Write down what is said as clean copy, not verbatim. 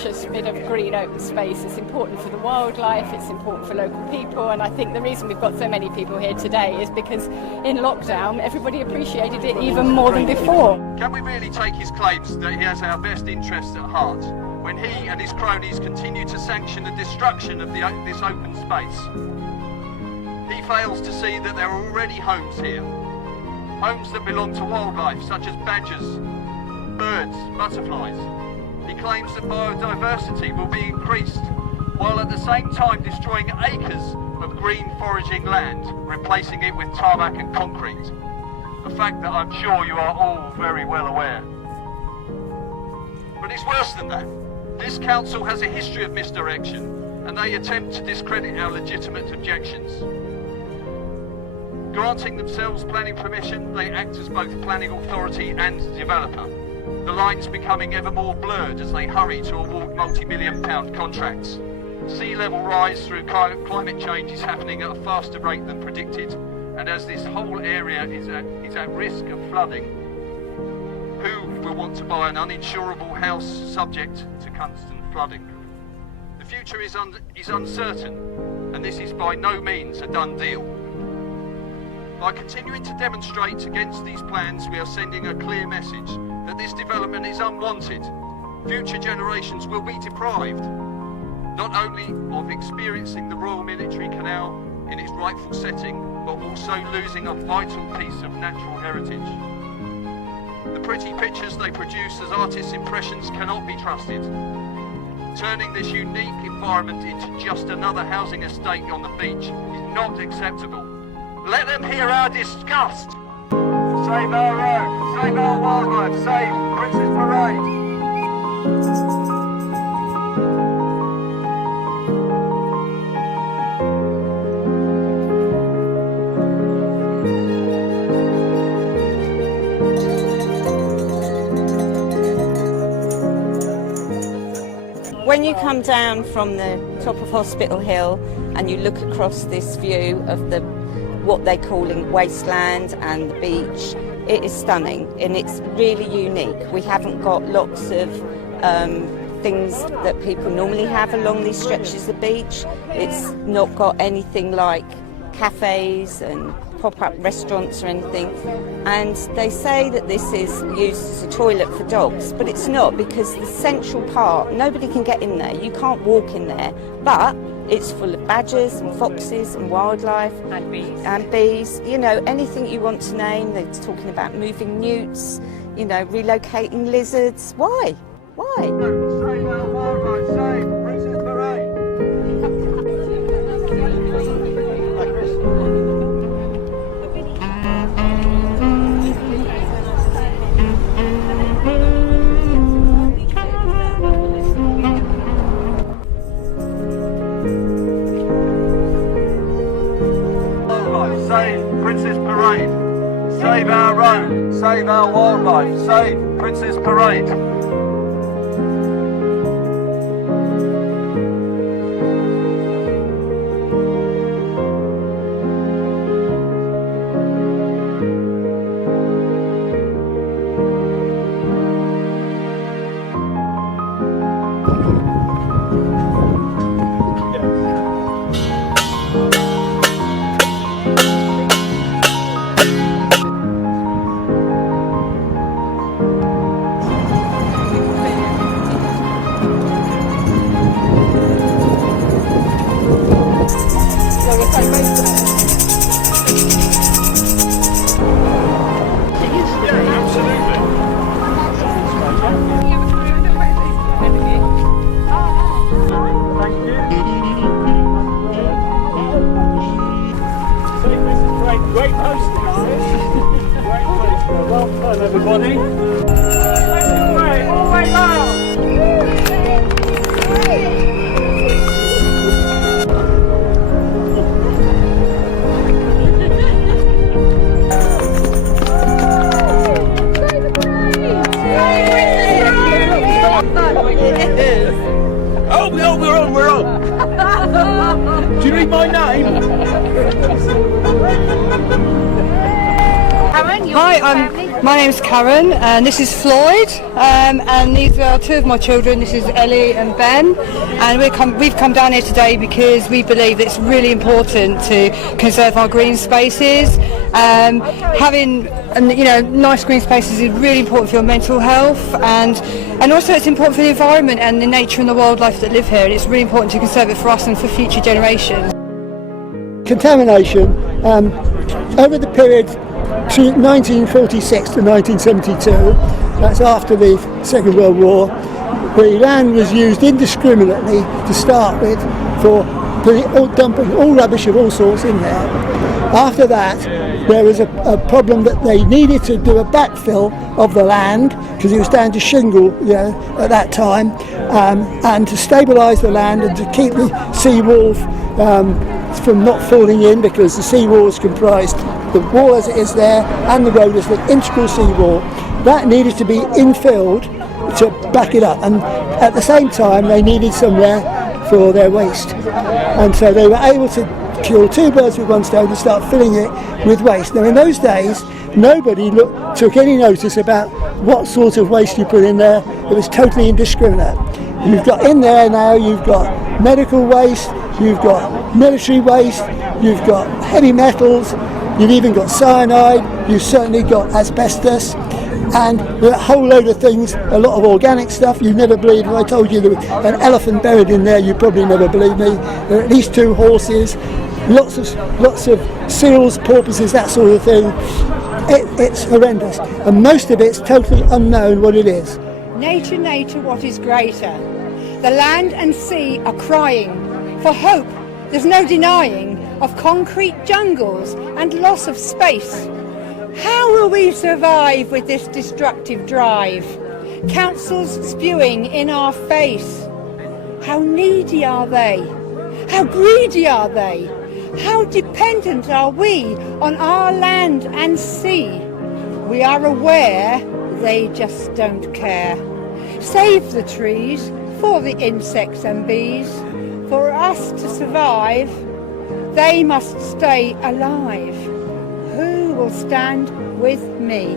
precious bit of green open space. It's important for the wildlife, it's important for local people, and I think the reason we've got so many people here today is because in lockdown everybody appreciated it even more than before. Can we really take his claims that he has our best interests at heart when he and his cronies continue to sanction the destruction of this open space? He fails to see that there are already homes here, homes that belong to wildlife such as badgers, birds, butterflies. He claims that biodiversity will be increased, while at the same time destroying acres of green foraging land, replacing it with tarmac and concrete. A fact that I'm sure you are all very well aware. But it's worse than that. This council has a history of misdirection, and they attempt to discredit our legitimate objections. Granting themselves planning permission, they act as both planning authority and developer. The lines becoming ever more blurred as they hurry to award multi-million-pound contracts. Sea level rise through climate change is happening at a faster rate than predicted, and as this whole area is at risk of flooding, who will want to buy an uninsurable house subject to constant flooding? The future is uncertain, and this is by no means a done deal. By continuing to demonstrate against these plans, we are sending a clear message that this development is unwanted. Future generations will be deprived, not only of experiencing the Royal Military Canal in its rightful setting, but also losing a vital piece of natural heritage. The pretty pictures they produce as artists' impressions cannot be trusted. Turning this unique environment into just another housing estate on the beach is not acceptable. Let them hear our disgust! Save our road, save our wildlife, save Princess Parade! When you come down from the top of Hospital Hill and you look across this view of what they're calling wasteland and the beach, it is stunning and it's really unique. We haven't got lots of things that people normally have along these stretches of beach. It's not got anything like cafes and pop-up restaurants or anything, and they say that this is used as a toilet for dogs, but it's not, because the central part, nobody can get in there, you can't walk in there, but it's full of badgers and foxes and wildlife and bees, you know, anything you want to name. They're talking about moving newts, you know, relocating lizards. Why? Save our wildlife, save Princess Parade! Save Princess Parade! Save our road! Save our wildlife! Save Princess Parade! Great hosting, guys. Great place. Well done, everybody. Great, all the way down. Oh, we're on. Do you read my name? Aaron, Hi, My name's Karen and this is Floyd, and these are two of my children. This is Ellie and Ben, and we've come down here today because we believe that it's really important to conserve our green spaces. Having nice green spaces is really important for your mental health, and also it's important for the environment and the nature and the wildlife that live here, and it's really important to conserve it for us and for future generations. Contamination over the period 1946 to 1972, that's after the Second World War, the land was used indiscriminately to start with for dumping all rubbish of all sorts in there. After that, there was a problem that they needed to do a backfill of the land because it was down to shingle at that time, and to stabilise the land and to keep the seawall from not falling in, because the seawall is comprised the wall as it is there and the road is the integral seawall. That needed to be infilled to back it up, and at the same time they needed somewhere for their waste, and so they were able to kill two birds with one stone and start filling it with waste. Now in those days nobody took any notice about what sort of waste you put in there. It was totally indiscriminate. You've got in there now, you've got medical waste, you've got military waste, you've got heavy metals, you've even got cyanide, you've certainly got asbestos, and a whole load of things, a lot of organic stuff. You'd never believe, if I told you there was an elephant buried in there, you'd probably never believe me. There are at least 2 horses, lots of seals, porpoises, that sort of thing. It's horrendous, and most of it's totally unknown what it is. Nature, what is greater? The land and sea are crying for hope. There's no denying of concrete jungles and loss of space. How will we survive with this destructive drive? Councils spewing in our face. How needy are they? How greedy are they? How dependent are we on our land and sea? We are aware, they just don't care. Save the trees for the insects and bees. For us to survive, they must stay alive. Who will stand with me?